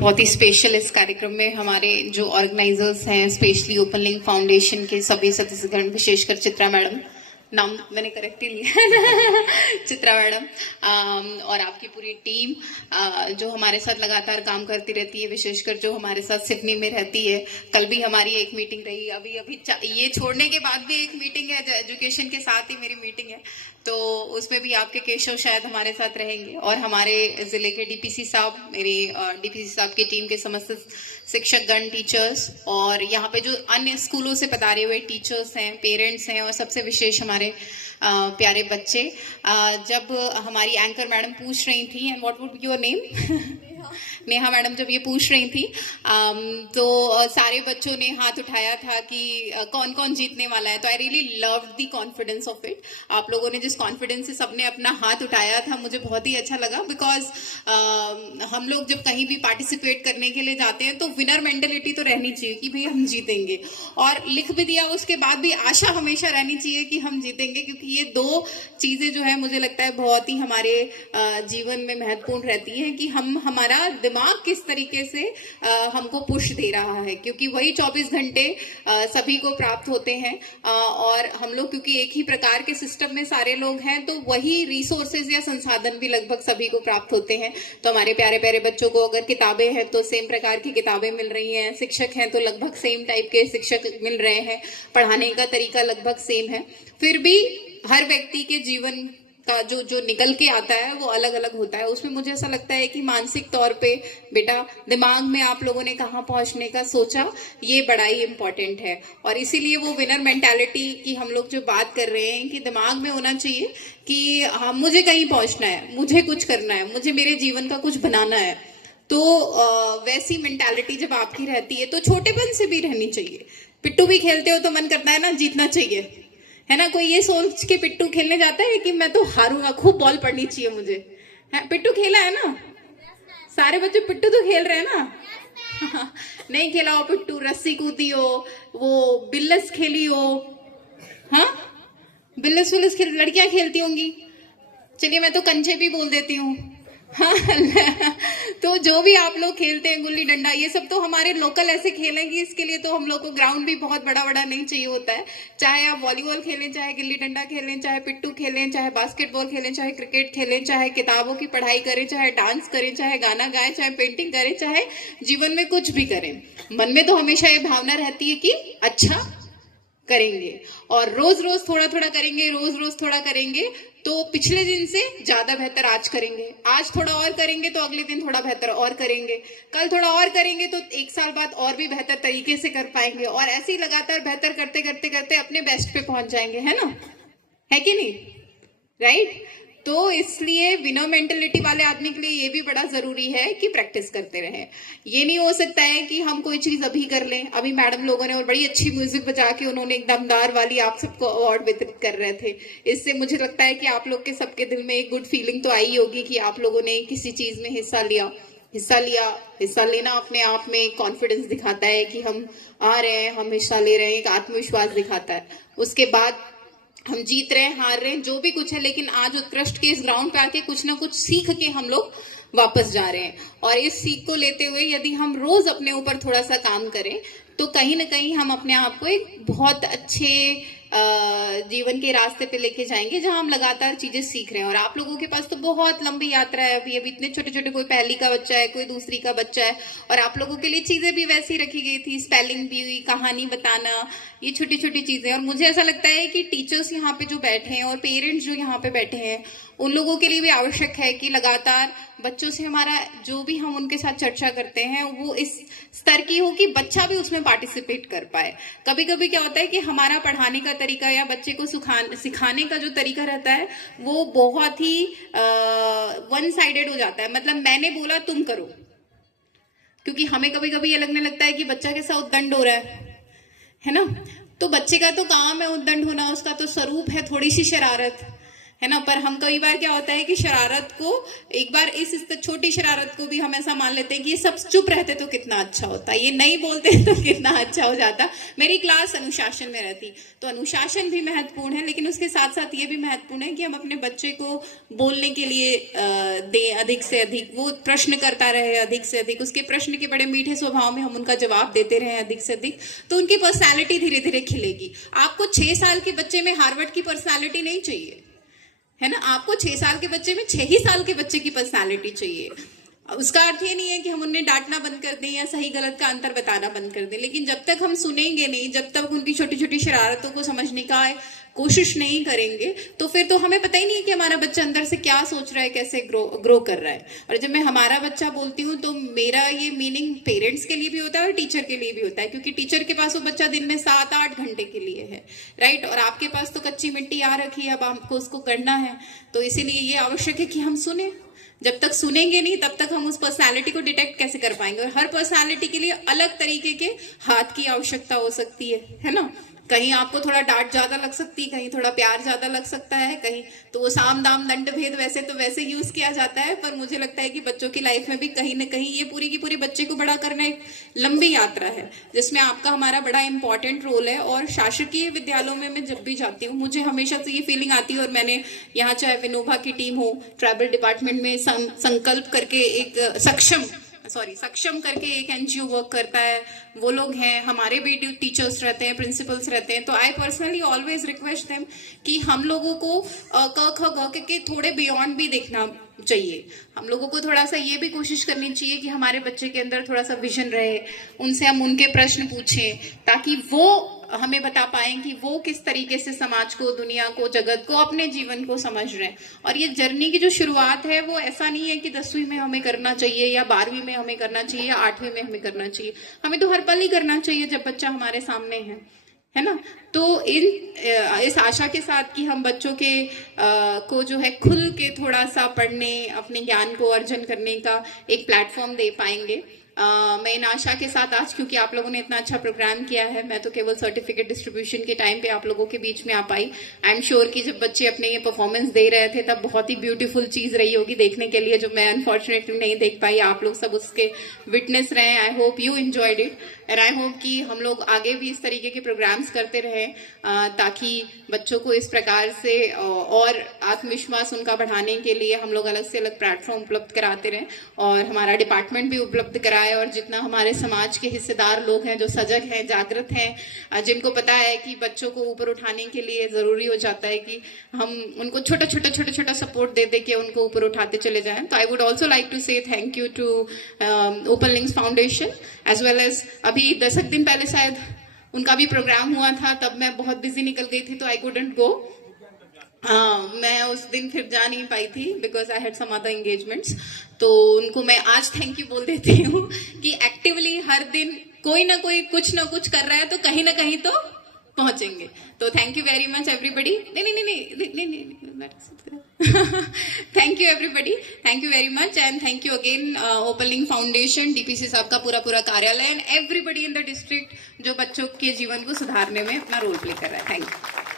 बहुत ही स्पेशल इस कार्यक्रम में हमारे जो ऑर्गेनाइजर्स हैं, स्पेशली ओपन लिंक फाउंडेशन के सभी सदस्यगण, विशेषकर चित्रा मैडम, नाम मैंने करेक्ट ही लिया चित्रा मैडम, और आपकी पूरी टीम जो हमारे साथ लगातार काम करती रहती है, विशेषकर जो हमारे साथ सिडनी में रहती है। कल भी हमारी एक मीटिंग रही, अभी ये छोड़ने के बाद भी एक मीटिंग है, एजुकेशन के साथ ही मेरी मीटिंग है, तो उसमें भी आपके केशव शायद हमारे साथ रहेंगे। और हमारे जिले के डीपीसी साहब, मेरी डीपीसी साहब की टीम के समस्त शिक्षकगण, टीचर्स, और यहाँ पे जो अन्य स्कूलों से पधारे हुए टीचर्स हैं, पेरेंट्स हैं, और सबसे विशेष हमारे प्यारे बच्चे। जब हमारी एंकर मैडम पूछ रही थी, and what would be your name Neha madam, जब ये पूछ रही थी तो सारे बच्चों ने हाथ उठाया था कि कौन कौन जीतने वाला है। तो I really loved the confidence of it. आप लोगों ने जिस कॉन्फिडेंस से सबने अपना हाथ उठाया था, मुझे बहुत ही अच्छा लगा। बिकॉज हम लोग जब कहीं भी पार्टिसिपेट करने के लिए जाते हैं तो विनर मेंटेलिटी तो रहनी चाहिए कि भाई हम जीतेंगे, और लिख भी दिया उसके बाद भी आशा हमेशा रहनी चाहिए कि हम जीतेंगे, क्योंकि ये दो चीजें जो है मुझे लगता है बहुत ही हमारे जीवन में महत्वपूर्ण रहती हैं कि हमारा दिमाग किस तरीके से हमको पुश दे रहा है, क्योंकि वही 24 घंटे सभी को प्राप्त होते हैं, और हम लोग क्योंकि एक ही प्रकार के सिस्टम में सारे लोग हैं, तो वही रिसोर्सेज या संसाधन भी लगभग सभी को प्राप्त होते हैं। तो हमारे प्यारे प्यारे बच्चों को अगर किताबें हैं तो सेम प्रकार की किताबें मिल रही हैं, शिक्षक हैं तो लगभग सेम टाइप के शिक्षक मिल रहे हैं, पढ़ाने का तरीका लगभग सेम है। फिर भी हर व्यक्ति के जीवन का जो निकल के आता है वो अलग अलग होता है। उसमें मुझे ऐसा लगता है कि मानसिक तौर पे बेटा दिमाग में आप लोगों ने कहाँ पहुंचने का सोचा, ये बड़ा ही इम्पोर्टेंट है। और इसीलिए वो विनर मेंटालिटी की हम लोग जो बात कर रहे हैं कि दिमाग में होना चाहिए कि हाँ, मुझे कहीं पहुंचना है, मुझे कुछ करना है, मुझे मेरे जीवन का कुछ बनाना है। तो वैसी मेंटालिटी जब आपकी रहती है तो छोटेपन से भी रहनी चाहिए। पिट्टू भी खेलते हो तो मन करता है ना जीतना चाहिए, है ना। कोई ये सोच के पिट्टू खेलने जाता है कि मैं तो हारूंगा, खूब बॉल पड़नी चाहिए मुझे, है। पिट्टू खेला है ना, सारे बच्चे पिट्टू तो खेल रहे हैं ना नहीं खेला हो पिट्टू, रस्सी कूदी हो, वो बिल्लस खेली हो, हाँ बिल्लस विल्लस लड़कियां खेलती होंगी। चलिए मैं तो कंचे भी बोल देती हूँ हाँ तो जो भी आप लोग खेलते हैं, गुल्ली डंडा, ये सब तो हमारे लोकल ऐसे खेलेंगे, इसके लिए तो हम लोग को ग्राउंड भी बहुत बड़ा बड़ा नहीं चाहिए होता है। चाहे आप वॉलीबॉल खेलें, चाहे गिल्ली डंडा खेलें, चाहे पिट्टू खेलें, चाहे बास्केटबॉल खेलें, चाहे क्रिकेट खेलें, चाहे किताबों की पढ़ाई करें, चाहे डांस करें, चाहे गाना गाएं, चाहे पेंटिंग करें, चाहे जीवन में कुछ भी करें, मन में तो हमेशा ये भावना रहती है कि अच्छा करेंगे, और रोज रोज थोड़ा थोड़ा करेंगे, रोज रोज थोड़ा करेंगे तो पिछले दिन से ज्यादा बेहतर आज करेंगे। आज थोड़ा और करेंगे तो अगले दिन थोड़ा बेहतर और करेंगे, कल थोड़ा और करेंगे तो एक साल बाद और भी बेहतर तरीके से कर पाएंगे, और ऐसे ही लगातार बेहतर करते करते करते अपने बेस्ट पे पहुंच जाएंगे, है ना, है कि नहीं, राइट। तो इसलिए विनर मेंटेलिटी वाले आदमी के लिए ये भी बड़ा जरूरी है कि प्रैक्टिस करते रहें। ये नहीं हो सकता है कि हम कोई चीज अभी कर लें। अभी मैडम लोगों ने और बड़ी अच्छी म्यूजिक बजा के उन्होंने एक दमदार वाली आप सबको अवार्ड वितरित कर रहे थे। इससे मुझे लगता है कि आप लोग के सबके दिल में एक गुड फीलिंग तो आई होगी कि आप लोगों ने किसी चीज में हिस्सा लिया। हिस्सा लेना अपने आप में कॉन्फिडेंस दिखाता है कि हम आ रहे हैं, हम हिस्सा ले रहे हैं, एक आत्मविश्वास दिखाता है। उसके बाद हम जीत रहे हैं, हार रहे हैं, जो भी कुछ है, लेकिन आज उत्कृष्ट के इस ग्राउंड पे आके कुछ ना कुछ सीख के हम लोग वापस जा रहे हैं। और इस सीख को लेते हुए यदि हम रोज अपने ऊपर थोड़ा सा काम करें तो कहीं ना कहीं हम अपने आप को एक बहुत अच्छे जीवन के रास्ते पे लेके जाएंगे, जहां हम लगातार चीजें सीख रहे हैं। और आप लोगों के पास तो बहुत लंबी यात्रा है, अभी इतने छोटे छोटे, कोई पहली का बच्चा है, कोई दूसरी का बच्चा है, और आप लोगों के लिए चीजें भी वैसी रखी गई थी, स्पेलिंग भी हुई, कहानी बताना, ये छोटी छोटी चीजें। और मुझे ऐसा लगता है कि टीचर्स यहाँ पे जो बैठे हैं और पेरेंट्स जो यहाँ पे बैठे हैं, उन लोगों के लिए भी आवश्यक है कि लगातार बच्चों से हमारा जो भी हम उनके साथ चर्चा करते हैं वो इस स्तर की हो कि बच्चा भी उसमें पार्टिसिपेट कर पाए। कभी कभी क्या होता है कि हमारा पढ़ाने का तरीका या बच्चे को सिखाने का जो तरीका रहता है वो बहुत ही वन साइडेड हो जाता है, मतलब मैंने बोला तुम करो, क्योंकि हमें कभी कभी ये लगने लगता है कि बच्चा कैसा उद्दंड हो रहा है ना। तो बच्चे का तो काम है उद्दंड होना, उसका तो स्वरूप है थोड़ी सी शरारत, है ना। पर हम कई बार क्या होता है कि शरारत को एक बार इस छोटी शरारत को भी हम ऐसा मान लेते हैं कि ये सब चुप रहते तो कितना अच्छा होता, ये नहीं बोलते तो कितना अच्छा हो जाता। मेरी क्लास अनुशासन में रहती, तो अनुशासन भी महत्वपूर्ण है, लेकिन उसके साथ साथ ये भी महत्वपूर्ण है कि हम अपने बच्चे को बोलने के लिए दें अधिक से अधिक, वो प्रश्न करता रहे अधिक से अधिक, उसके प्रश्न के बड़े मीठे स्वभाव में हम उनका जवाब देते रहे अधिक से अधिक, तो उनकी पर्सनैलिटी धीरे धीरे खिलेगी। आपको 6 साल के बच्चे में हार्वर्ड की पर्सनैलिटी नहीं चाहिए, है ना। आपको 6 साल के बच्चे में 6 ही साल के बच्चे की पर्सनालिटी चाहिए। उसका अर्थ ये नहीं है कि हम उन्हें डांटना बंद कर दें या सही गलत का अंतर बताना बंद कर दें, लेकिन जब तक हम सुनेंगे नहीं, जब तक उनकी छोटी छोटी शरारतों को समझने का कोशिश नहीं करेंगे, तो फिर तो हमें पता ही नहीं कि हमारा बच्चा अंदर से क्या सोच रहा है, कैसे ग्रो कर रहा है। और जब मैं हमारा बच्चा बोलती हूँ तो मेरा ये मीनिंग पेरेंट्स के लिए भी होता है और टीचर के लिए भी होता है, क्योंकि टीचर के पास वो बच्चा दिन में 7-8 घंटे के लिए है, राइट। और आपके पास तो कच्ची मिट्टी आ रखी है, अब आपको उसको करना है, तो इसीलिए ये आवश्यक है कि हम सुने। जब तक सुनेंगे नहीं तब तक हम उस पर्सनालिटी को डिटेक्ट कैसे कर पाएंगे। और हर पर्सनालिटी के लिए अलग तरीके के हाथ की आवश्यकता हो सकती है ना। कहीं आपको थोड़ा डांट ज्यादा लग सकती है, कहीं थोड़ा प्यार ज्यादा लग सकता है, कहीं तो वो साम दाम दंड भेद वैसे तो वैसे यूज किया जाता है। पर मुझे लगता है कि बच्चों की लाइफ में भी कहीं ना कहीं ये पूरी की पूरी बच्चे को बड़ा करना एक लंबी यात्रा है, जिसमें आपका हमारा बड़ा इंपॉर्टेंट रोल है। और शासकीय विद्यालयों में मैं जब भी जाती हूँ मुझे हमेशा से ये फीलिंग आती है, और मैंने यहाँ चाहे विनोबा की टीम हो, ट्राइबल डिपार्टमेंट में संकल्प करके एक सक्षम करके एक एनजीओ वर्क करता है, वो लोग हैं, हमारे भी टीचर्स रहते हैं, प्रिंसिपल्स रहते हैं। तो I personally always request them कि हम लोगों को क ख ग के थोड़े बियॉन्ड भी देखना चाहिए। हम लोगों को थोड़ा सा ये भी कोशिश करनी चाहिए कि हमारे बच्चे के अंदर थोड़ा सा विजन रहे, उनसे हम उनके प्रश्न पूछें, ताकि वो हमें बता पाएं कि वो किस तरीके से समाज को, दुनिया को, जगत को, अपने जीवन को समझ रहे हैं। और ये जर्नी की जो शुरुआत है वो ऐसा नहीं है कि 10वीं में हमें करना चाहिए या 12वीं में हमें करना चाहिए या 8वीं में हमें करना चाहिए, हमें तो हर पल ही करना चाहिए जब बच्चा हमारे सामने है ना। तो इस आशा के साथ कि हम बच्चों के को जो है खुल के थोड़ा सा पढ़ने, अपने ज्ञान को अर्जन करने का एक प्लेटफॉर्म दे पाएंगे, मैं इन आशा के साथ आज, क्योंकि आप लोगों ने इतना अच्छा प्रोग्राम किया है, मैं तो केवल सर्टिफिकेट डिस्ट्रीब्यूशन के टाइम पे आप लोगों के बीच में आ पाई। आई एम श्योर कि जब बच्चे अपने ये परफॉर्मेंस दे रहे थे तब बहुत ही ब्यूटीफुल चीज रही होगी देखने के लिए, जो मैं अनफॉर्चुनेटली नहीं देख पाई। आप लोग सब उसके विटनेस रहे। I hope you enjoyed it and I hope कि हम लोग आगे भी इस तरीके के प्रोग्राम्स करते रहें, ताकि बच्चों को इस प्रकार से और आत्मविश्वास उनका बढ़ाने के लिए हम लोग अलग से अलग प्लेटफॉर्म उपलब्ध कराते रहें, और हमारा डिपार्टमेंट भी उपलब्ध कराए। और जितना हमारे समाज के हिस्सेदार लोग हैं, जो सजग हैं, जागृत हैं, जिनको पता है कि बच्चों को ऊपर उठाने के लिए जरूरी हो जाता है कि हम उनको छोटा छोटा सपोर्ट दे दे के उनको ऊपर उठाते चले जाएं। तो I would also like to say thank you to Open Links Foundation as well as, अभी 10 दिन पहले शायद उनका भी प्रोग्राम हुआ था, तब मैं बहुत बिजी निकल गई थी तो आई कुडंट गो। मैं उस दिन फिर जा नहीं पाई थी because I had some other engagements. तो उनको मैं आज थैंक यू बोल देती हूँ कि एक्टिवली हर दिन कोई ना कोई कुछ ना कुछ कर रहा है, तो कहीं ना कहीं तो पहुंचेंगे। तो thank you very much everybody. नहीं thank you everybody, thank you very much and thank you again Open Link Foundation, DPC साहब का पूरा कार्यालय and everybody in the district जो बच्चों के जीवन को सुधारने में अपना रोल प्ले कर रहा है। Thank you.